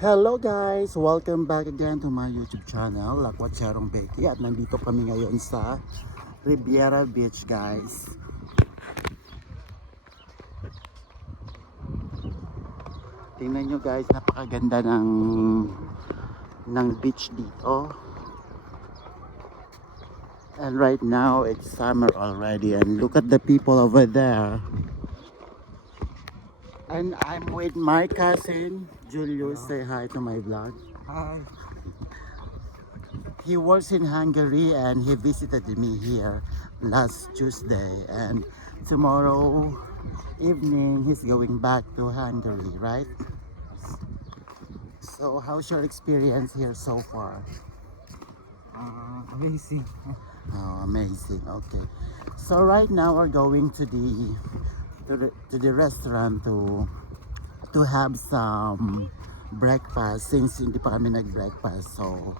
Hello guys! Welcome back again to my YouTube channel, Lakwatserong Becky. At nandito kami ngayon sa Riviera Beach guys. Tingnan nyo guys, napakaganda ng beach dito. And right now it's summer already, and look at the people over there. And I'm with my cousin Julius. Say hi to my vlog. Hi. He works in Hungary and he visited me here last Tuesday, and tomorrow evening he's going back to Hungary, right? So how's your experience here so far? Amazing. Oh, amazing. Okay. So right now we're going to the restaurant to have some breakfast since hindi pa kami nag-breakfast. So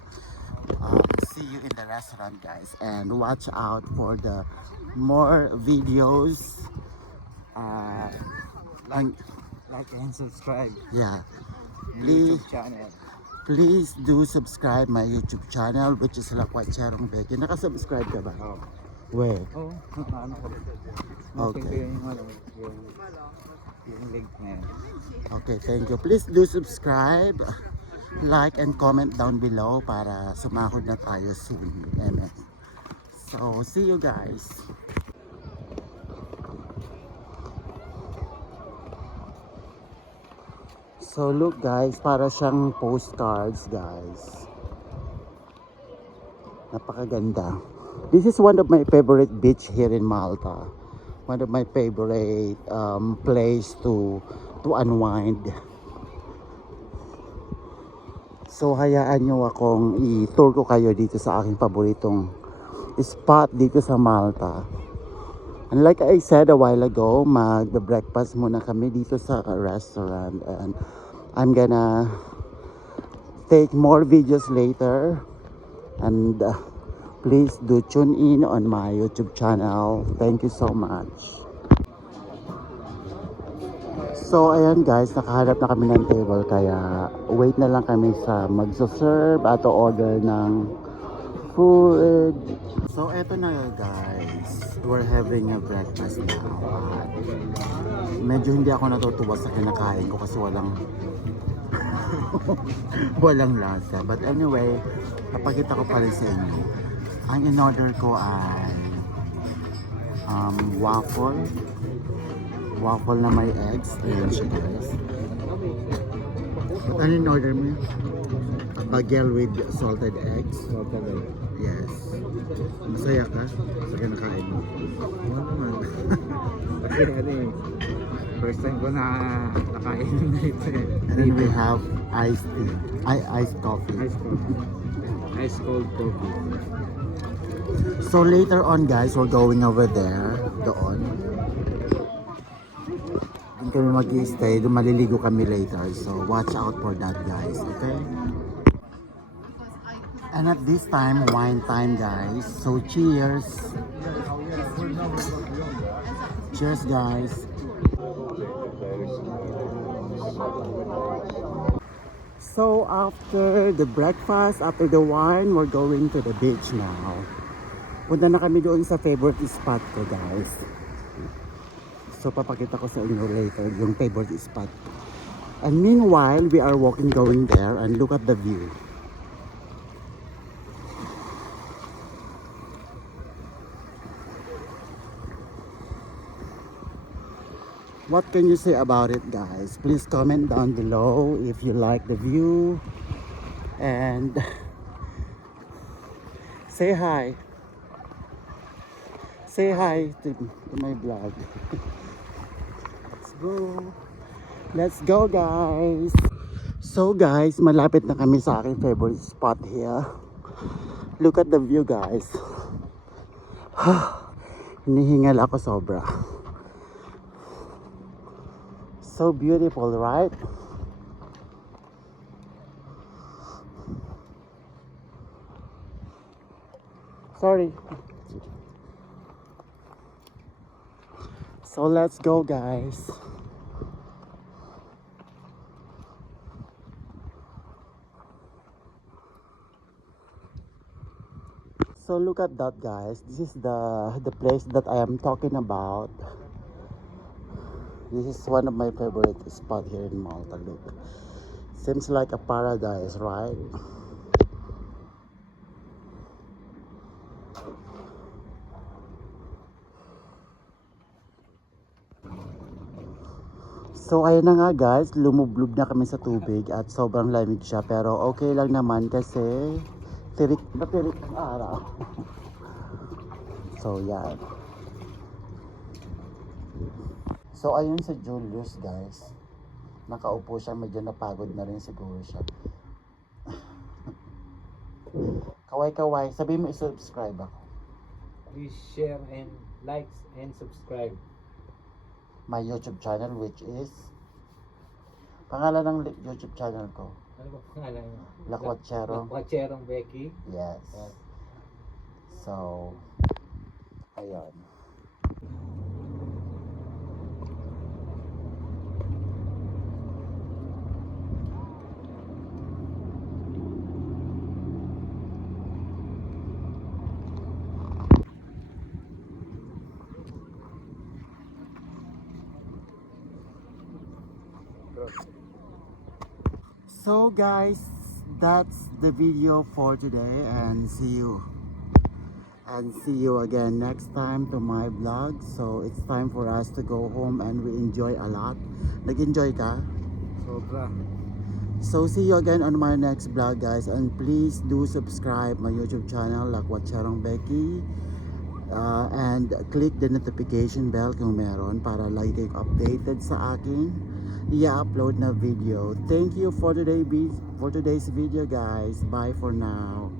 see you in the restaurant guys, and watch out for the more videos. Like, Like and subscribe yeah, my please YouTube channel. please do subscribe my YouTube channel, which is Lakwatserong Becky. Nakasubscribe ka ba? Oh. Where? Oh, ano ko. Okay. Yung link na yan. Okay, thank you. Please do subscribe, like, and comment down below para sumahod na tayo soon. Amen. So, see you guys. So, look guys, para siyang postcards guys. Napakaganda. This is one of my favorite beach here in Malta. One of my favorite place to unwind. So hayaan nyo akong i-tour ko kayo dito sa aking paboritong spot dito sa Malta. And like I said a while ago, mag-breakfast muna kami dito sa restaurant, and I'm gonna take more videos later, and please do tune in on my YouTube channel. Thank you so much. So ayan guys, nakahanap na kami ng table, kaya wait na lang kami sa magso-serve at order ng food. So eto na guys, we're having a breakfast now. Medyo hindi ako natutuwa sa kinakain ko kasi walang lasa. But anyway, papakita ko pa rin sa inyo. Ang in-order ko ay waffle na may eggs. Ayan siya guys. At ano in-order mo? Bagel with salted eggs. Salted egg. Yes. Masaya ka sa kinakain mo? Oo naman. Kasi first time ko na nakain nito eh. And then we have iced tea. Iced coffee. Ice cold. Ice cold coffee. So later on guys, we're going over there. Doon. Doon kami mag-i-stay. Doon maliligo kami later. So watch out for that guys. Okay? And at this time, wine time guys. So cheers. Cheers guys. So after the breakfast, after the wine, we're going to the beach now. Punta na kami doon sa favorite spot ko guys. So papakita ko sa inyo later yung favorite spot. And meanwhile, we are going there, and look at the view. What can you say about it guys? Please comment down below if you like the view, and say hi. Say hi to my vlog. Let's go. Let's go guys. So guys, malapit na kami sa aking favorite spot here. Look at the view guys. Hinihingal ako sobra. So beautiful, right? Sorry. So let's go guys. So look at that, guys. This is the place that I am talking about. This is one of my favorite spot here in Malta. Look, seems like a paradise, right? So ayun na nga guys, lumublob na kami sa tubig at sobrang lamig siya, pero okay lang naman kasi tirik na tirik ang araw. So yan. So ayun sa Julius guys, nakaupo siya, medyo napagod na rin siguro siya. Kaway-kaway, sabihin mo i-subscribe ako. Please share and likes and subscribe. My YouTube channel, which is pangalan ng YouTube channel ko, Ano ba pangalan niyo? Lakwatsyero. Lakwatsyerong Becky. Yes. Yes. So ayun. So guys, that's the video for today, and see you again next time to my vlog. So it's time for us to go home and we enjoy a lot. Nag-enjoy ka? Sobra. So see you again on my next vlog guys, and please do subscribe my YouTube channel Lakwatsyerong Becky, and click the notification bell kung meron para lagi kayong updated sa aking i-upload na video. Thank you for today's video guys. Bye for now.